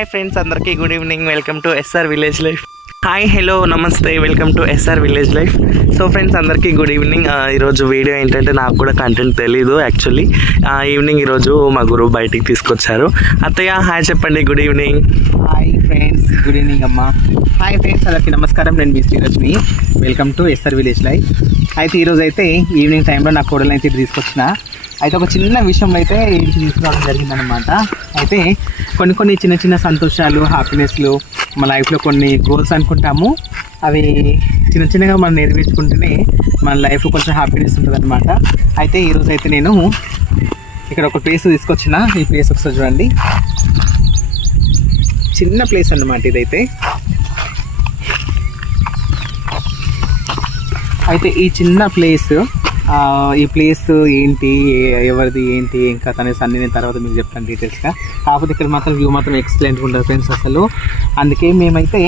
Hi friends అందరికీ good evening welcome to SR village life hi hello నమస్తే. Welcome to SR village life so friends అందరికీ good evening ఈరోజు video ఏంటంటే నాకు కూడా కంటెంట్ తెలీదు యాక్చువల్లీ ఈవినింగ్ ఈరోజు మా గురువు బయటికి తీసుకొచ్చారు. అత్తయ్య హాయ్ చెప్పండి good evening hi friends good evening అమ్మా. హాయ్ ఫ్రెండ్స్ అలాగే నమస్కారం. నేను మీ Srilakshmi. Welcome to S R village అయితే ఈరోజు అయితే ఈవినింగ్ టైంలో నా కోడలు అయితే తీసుకొచ్చిన. అయితే ఒక చిన్న విషయంలో అయితే ఇంటికి తీసుకురావడం జరిగిందనమాట అయితే కొన్ని కొన్ని చిన్న చిన్న సంతోషాలు హ్యాపీనెస్లు మన లైఫ్లో కొన్ని గోల్స్ అనుకుంటాము. అవి చిన్న చిన్నగా మనం నెరవేర్చుకుంటేనే మన లైఫ్ కొంచెం హ్యాపీనెస్ ఉంటుంది అయితే ఈరోజు అయితే నేను ఇక్కడ ఒక ప్లేస్ తీసుకొచ్చిన. ఈ ప్లేస్ ఒకసారి చూడండి. చిన్న ప్లేస్ అన్నమాట ఇదైతే. అయితే ఈ చిన్న ప్లేస్ ఈ ప్లేస్ ఏంటి ఎవరిది ఏంటి ఏం కథ అనేసి అన్ని నేను తర్వాత మీకు చెప్తాను డీటెయిల్స్గా కాకపోతే ఇక్కడ మాత్రం వ్యూ మాత్రం ఎక్సలెంట్గా ఉంటుంది ఫ్రెండ్స్ అసలు. అందుకే మేమైతే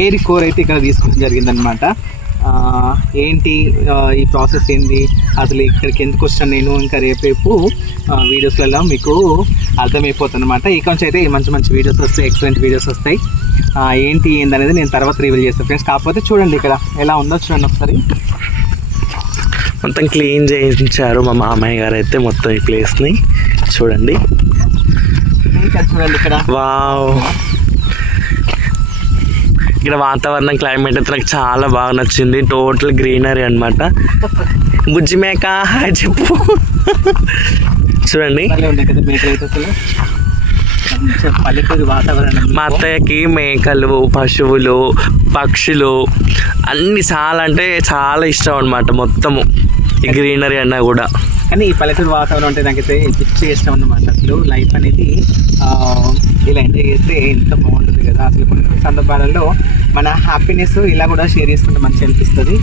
ఏరి కోర్ అయితే ఇక్కడ తీసుకోవడం జరిగిందనమాట ఏంటి ఈ ప్రాసెస్ ఏంటి అసలు ఇక్కడికి ఎందుకు వచ్చాను నేను ఇంకా రేపేపు వీడియోస్లలో మీకు అర్థమైపోతుందన్నమాట. ఇక నుంచి అయితే మంచి మంచి వీడియోస్ వస్తాయి ఎక్సలెంట్ వీడియోస్ వస్తాయి. ఏంటి ఏంటి అనేది నేను తర్వాత రివీల్ చేస్తాను ఫ్రెండ్స్ కాకపోతే చూడండి ఇక్కడ ఎలా ఉందో చూడండి ఒకసారి. మొత్తం క్లీన్ చేయించారు మా మామయ్య గారు అయితే మొత్తం ఈ ప్లేస్ని చూడండి చూడండి. ఇక్కడ వావ్. ఇక్కడ వాతావరణం క్లైమేట్ అయితే నాకు చాలా బాగా నచ్చింది. టోటల్ గ్రీనరీ అనమాట బుజ్జి మేక హాయ్ చెప్పు. చూడండి. మా అత్తయ్యకి మేకలు పశువులు పక్షులు అన్ని చాలా అంటే చాలా ఇష్టం అనమాట మొత్తము. ఈ గ్రీనరీ అన్నా కూడా. కానీ ఈ పల్లెటూరు వాతావరణం అంటే నాకైతే పిచ్చి ఇష్టం అన్నమాట అసలు లైఫ్ అనేది ఇలా ఎంజాయ్ చేస్తే ఎంత బాగుంటుంది కదా. అసలు కొన్ని కొన్ని సందర్భాలలో మన హ్యాపీనెస్ ఇలా కూడా షేర్ చేసుకుంటే మంచిగా అనిపిస్తుంది.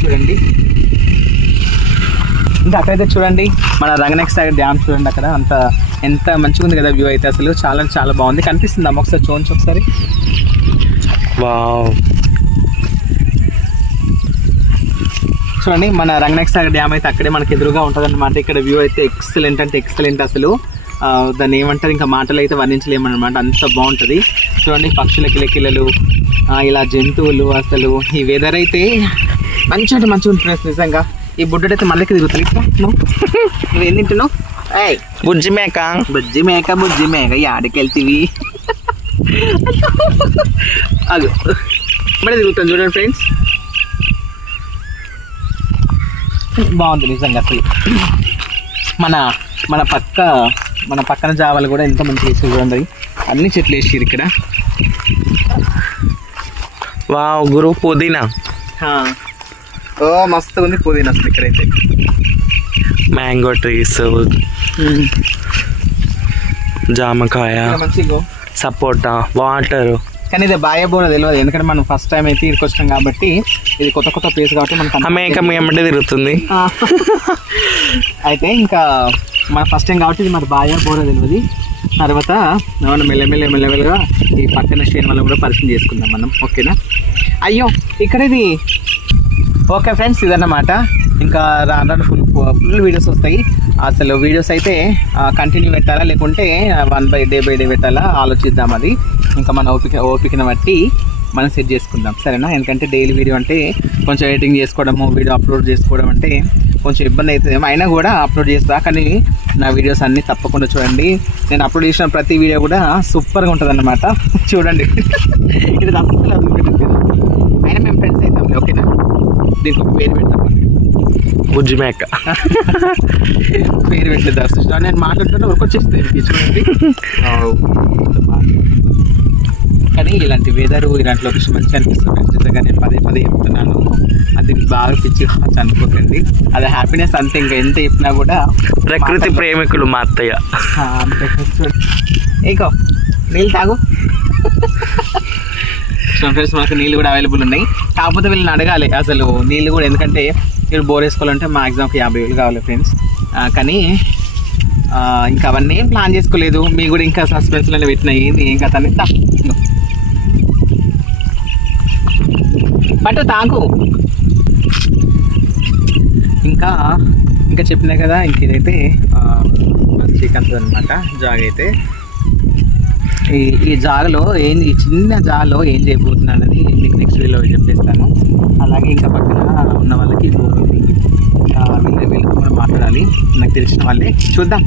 చూడండి. ఇంకా అక్కడైతే చూడండి మన రంగనెక్ సాగర్ డ్యామ్ చూడండి అక్కడ. అంత ఎంత మంచిగా ఉంది కదా వ్యూ అయితే. అసలు చాలా చాలా బాగుంది. కనిపిస్తుంది అమ్మ ఒకసారి? చూడండి ఒకసారి. వావ్. చూడండి మన రంగనాయక సాగర్ డ్యామ్ అయితే అక్కడే మనకి ఎదురుగా ఉంటుంది అనమాట ఇక్కడ వ్యూ అయితే ఎక్సలెంట్ అంటే ఎక్సలెంట్ అసలు. దాన్ని ఏమంటారు ఇంకా మాటలు అయితే వర్ణించలేమన్నమాట. అంత బాగుంటుంది. చూడండి పక్షుల కిలకిలలు ఇలా జంతువులు అసలు. ఈ వెదర్ అయితే మంచి అంటే మంచిగా ఉంటుంది నిజంగా. ఈ బుడ్డడైతే మళ్ళీ తిరుగుతాను ఇట్లా నువ్వు. నువ్వేం తింటున్నావు? బుజ్జి మేక. బుజ్జి మేక బుజ్జి మేక. యాడికెళ్తివి అది మళ్ళీ తిరుగుతాను చూడండి ఫ్రెండ్స్ బాగుంది నిజంగా అసలు. మన మన పక్క మన పక్కన జావాలు కూడా ఎంత మంచిగా వేసి చూడండి అన్ని చెట్లు వేసిరు ఇక్కడ. వావ్ గురు పుదీనా. ఓ మస్తు ఉంది పుదీనా అసలు ఇక్కడైతే. మ్యాంగో ట్రీస్ జామకాయ. సపోటా వాటర్. కానీ ఇది బాగా బోర్డు తెలియదు ఎందుకంటే మనం ఫస్ట్ టైం అయితే ఇక్కడికి వచ్చాం కాబట్టి ఇది కొత్త కొత్త ప్లేస్ కాబట్టి మనకు మీ ఎమ్మటే తిరుగుతుంది. అయితే ఇంకా మన ఫస్ట్ టైం కాబట్టి ఇది మరి బాగా బోర తెలియదు తర్వాత మనం మెల్లమెల్ల మెల్లమెల్లగా ఈ పక్కన స్టేన్ వల్ల కూడా పరిచయం చేసుకుందాం మనం. ఓకేనా? అయ్యో ఇక్కడ ఇది. ఓకే ఫ్రెండ్స్ ఇదన్నమాట. ఇంకా రాను రాను ఫుల్ ఫుల్ వీడియోస్ వస్తాయి. అసలు వీడియోస్ అయితే కంటిన్యూ పెట్టాలా? లేకుంటే one by day by day పెట్టాలా? ఆలోచిద్దాం అది. ఇంకా మన ఓపిక ఓపికను బట్టి మనం సెట్ చేసుకుందాం. సరేనా? ఎందుకంటే డైలీ వీడియో అంటే కొంచెం ఎడిటింగ్ చేసుకోవడము వీడియో అప్లోడ్ చేసుకోవడం అంటే కొంచెం ఇబ్బంది అవుతుంది. అయినా కూడా అప్లోడ్ చేస్తా కానీ నా వీడియోస్ అన్నీ తప్పకుండా చూడండి. నేను అప్లోడ్ చేసిన ప్రతి వీడియో కూడా సూపర్గా ఉంటుంది అన్నమాట చూడండి. ఇది అస్సలు అయినా మేము ఫ్రెండ్స్ అవుతాం. ఓకేనా? దీనికి పేరు పెడతాం. బుజ్జి మేక పేరు పెట్టలేదు అసలు. నేను మాట్లాడుతుంటే ఊరికొచ్చేస్తే చూడండి. కానీ ఇలాంటి వెదర్ ఇలాంటి లొకేషన్ మంచిగా అనిపిస్తుంది. నిజంగా నేను పదే పదే చెప్తున్నాను. అది బాగా పిచ్చి అనుకోకండి అది హ్యాపీనెస్ అంతే ఇంకా ఎంత చెప్పినా కూడా ప్రకృతి ప్రేమికులు మా అత్తయ్య ఏకో నీళ్ళు తాగు. ఫ్రెండ్స్ మనకు నీళ్ళు కూడా అవైలబుల్ ఉన్నాయి. కాకపోతే వీళ్ళని అడగాలి అసలు నీళ్ళు కూడా ఎందుకంటే మీరు బోర్ వేసుకోవాలంటే మాక్సిమం ఒక యాభై వేలు కావాలి ఫ్రెండ్స్ కానీ ఇంకా అవన్నీ ఏం ప్లాన్ చేసుకోలేదు. మీ కూడా ఇంకా సస్పెన్స్లోనే పెట్టినాయి ఏంది ఏం కథ అనేది తా. తాకు. ఇంకా ఇంకా చెప్పినా కదా ఇంకేదైతే ఇదైతే అనమాట జాగ్ అయితే. ఈ ఈ జాగలో ఏం ఈ చిన్న జాగలో ఏం చేయబోతున్నా అన్నది మీకు నెక్స్ట్ వీడియోలో చెప్పేస్తాను. అలాగే ఇంకా పక్కన ఉన్న వాళ్ళకి వీళ్ళ వీళ్ళతో కూడా మాట్లాడాలి. నాకు తెలిసిన వాళ్ళే. చూద్దాం.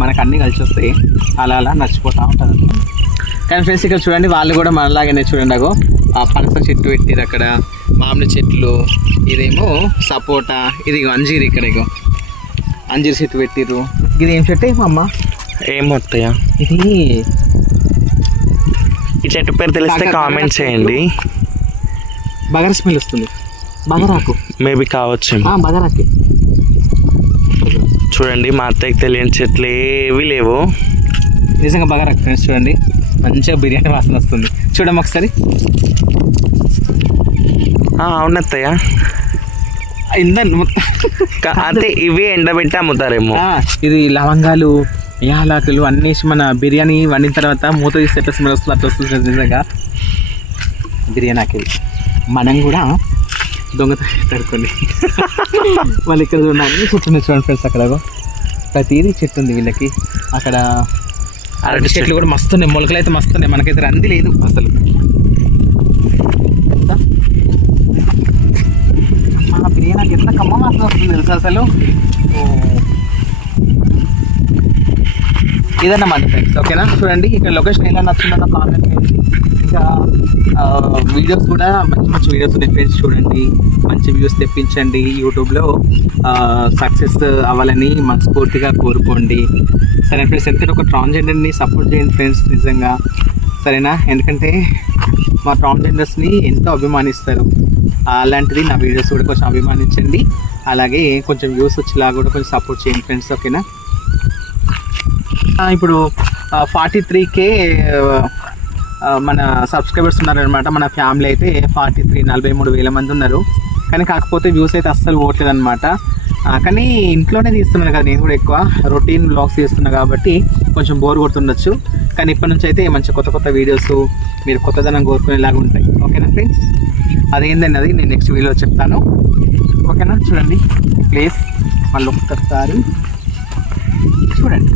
మనకు అన్నీ కలిసి వస్తాయి. అలా అలా నచ్చిపోతూ ఉంటుంది కానీ ఫ్రెండ్స్ ఇక్కడ చూడండి వాళ్ళు కూడా మనలాగానే చూడండి అగో. ఆ పనస చెట్టు పెట్టిరు అక్కడ. మామిడి చెట్లు ఇదేమో సపోటా ఇది అంజీర్ ఇక్కడ ఇగో. అంజీర్ చెట్టు పెట్టిర్రు ఇది ఏం చెట్టు ఏమో అమ్మ? ఏం వస్తాయా ఇది ఈ చెట్టు పేరు తెలిస్తే కామెంట్ చేయండి. బగర స్మెల్ వస్తుంది. బగరాకు. మేబీ కావచ్చు బగరాకి. చూడండి మా అత్తయ్యకి తెలియని చెట్లు ఏవి లేవు. నిజంగా బగరాకు ఫ్రెండ్స్ చూడండి. మంచిగా బిర్యానీ వాసన వస్తుంది. చూడమ్మ ఒకసారి. ఆ, అవును అత్తయ్య ఇందండి మొత్తం కా- అంటే ఇవి ఎండబెట్టి అమ్ముతారేమో. ఇది లవంగాలు యాలకులు అన్నీ మన బిర్యానీ వండిన తర్వాత మూత తీస్తే ఎట్లా స్మెల్ వస్తుంది అట్లా వస్తుంది నిజంగా. బిర్యానీ మనం కూడా దొంగత తడుకోండి వాళ్ళు ఇక్కడ చూడండి ఉన్నాయి చూడండి ఫ్రెండ్స్ అక్కడ. ప్రతిదీ చెట్టు ఉంది వీళ్ళకి. అక్కడ అరటి చెట్లు కూడా మస్తు ఉన్నాయి మొలకలు అయితే మస్తు ఉన్నాయి మనకైతే రంది లేదు అసలు. బిర్యానీ ఎంత కమ్మ వాసన వస్తుంది తెలుసా అసలు. ఇదన్నమాట ఫ్రెండ్స్ ఓకేనా? చూడండి ఇక్కడ లొకేషన్ ఎలా నచ్చిందన్న కామెంట్ చేయండి. ఇంకా వీడియోస్ కూడా మంచి మంచి వీడియోస్ ఉన్నాయి ఫ్రెండ్స్ చూడండి. మంచి వ్యూస్ తెప్పించండి యూట్యూబ్లో సక్సెస్ అవ్వాలని మనస్ఫూర్తిగా కోరుకోండి. సరే ఫ్రెండ్స్ ఎందుకంటే ఒక ట్రాన్స్జెండర్ని సపోర్ట్ చేయండి ఫ్రెండ్స్ నిజంగా. సరేనా? ఎందుకంటే మా ట్రాన్స్జెండర్స్ని ఎంతో అభిమానిస్తారు. అలాంటిది నా వీడియోస్ కూడా కొంచెం అభిమానించండి. అలాగే కొంచెం వ్యూస్ వచ్చేలా కూడా కొంచెం సపోర్ట్ చేయండి ఫ్రెండ్స్ ఓకేనా? ఇప్పుడు ఫార్టీ త్రీకే మన సబ్స్క్రైబర్స్ ఉన్నారనమాట మన ఫ్యామిలీ అయితే ఫార్టీ త్రీ నలభై మూడు వేల మంది ఉన్నారు. కానీ కాకపోతే వ్యూస్ అయితే అస్సలు పోవట్లేదు అనమాట కానీ ఇంట్లోనే తీస్తున్నాను కదా నేను కూడా ఎక్కువ. రొటీన్ బ్లాగ్స్ తీస్తున్నా కాబట్టి కొంచెం బోర్ కొడుతుండొచ్చు. కానీ ఇప్పటి నుంచి అయితే మంచి కొత్త కొత్త వీడియోస్ మీరు కొత్తదనం కోరుకునేలాగా ఉంటాయి. ఓకేనా ఫ్రెండ్స్ అదేంటండి అది? నేను నెక్స్ట్ వీడియోలో చెప్తాను. ఓకేనా? చూడండి. ప్లీజ్ మళ్ళీ ఒక్కసారి చూడండి.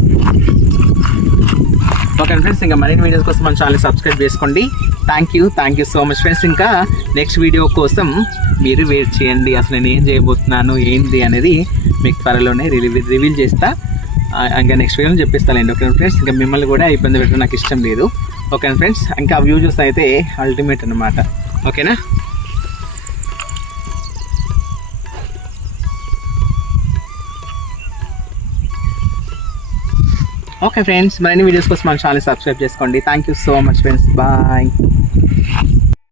ఓకే ఫ్రెండ్స్ ఇంకా మరిన్ని వీడియోస్ కోసం మన ఛానల్ సబ్స్క్రైబ్ చేసుకోండి. Thank you thank you so much friends. ఇంకా నెక్స్ట్ వీడియో కోసం మీరు వెయిట్ చేయండి. అసలు నేను ఏం చేయబోతున్నాను ఏంటి అనేది మీకు త్వరలోనే రివీల్ రివీల్ చేస్తా. ఇంకా నెక్స్ట్ వీడియోలో చెప్పిస్తానండి ఓకే ఫ్రెండ్స్? ఇంకా మిమ్మల్ని కూడా ఇబ్బంది పెట్టడం నాకు ఇష్టం లేదు. Okay friends? ఇంకా వ్యూ చూస్తే అయితే అల్టిమేట్ అనమాట ఓకేనా? ఓకే ఫ్రెండ్స్ మరిన్ని వీడియోస్ కోసం మన ఛానల్ సబ్స్క్రైబ్ చేసుకోండి. Thank you so much friends bye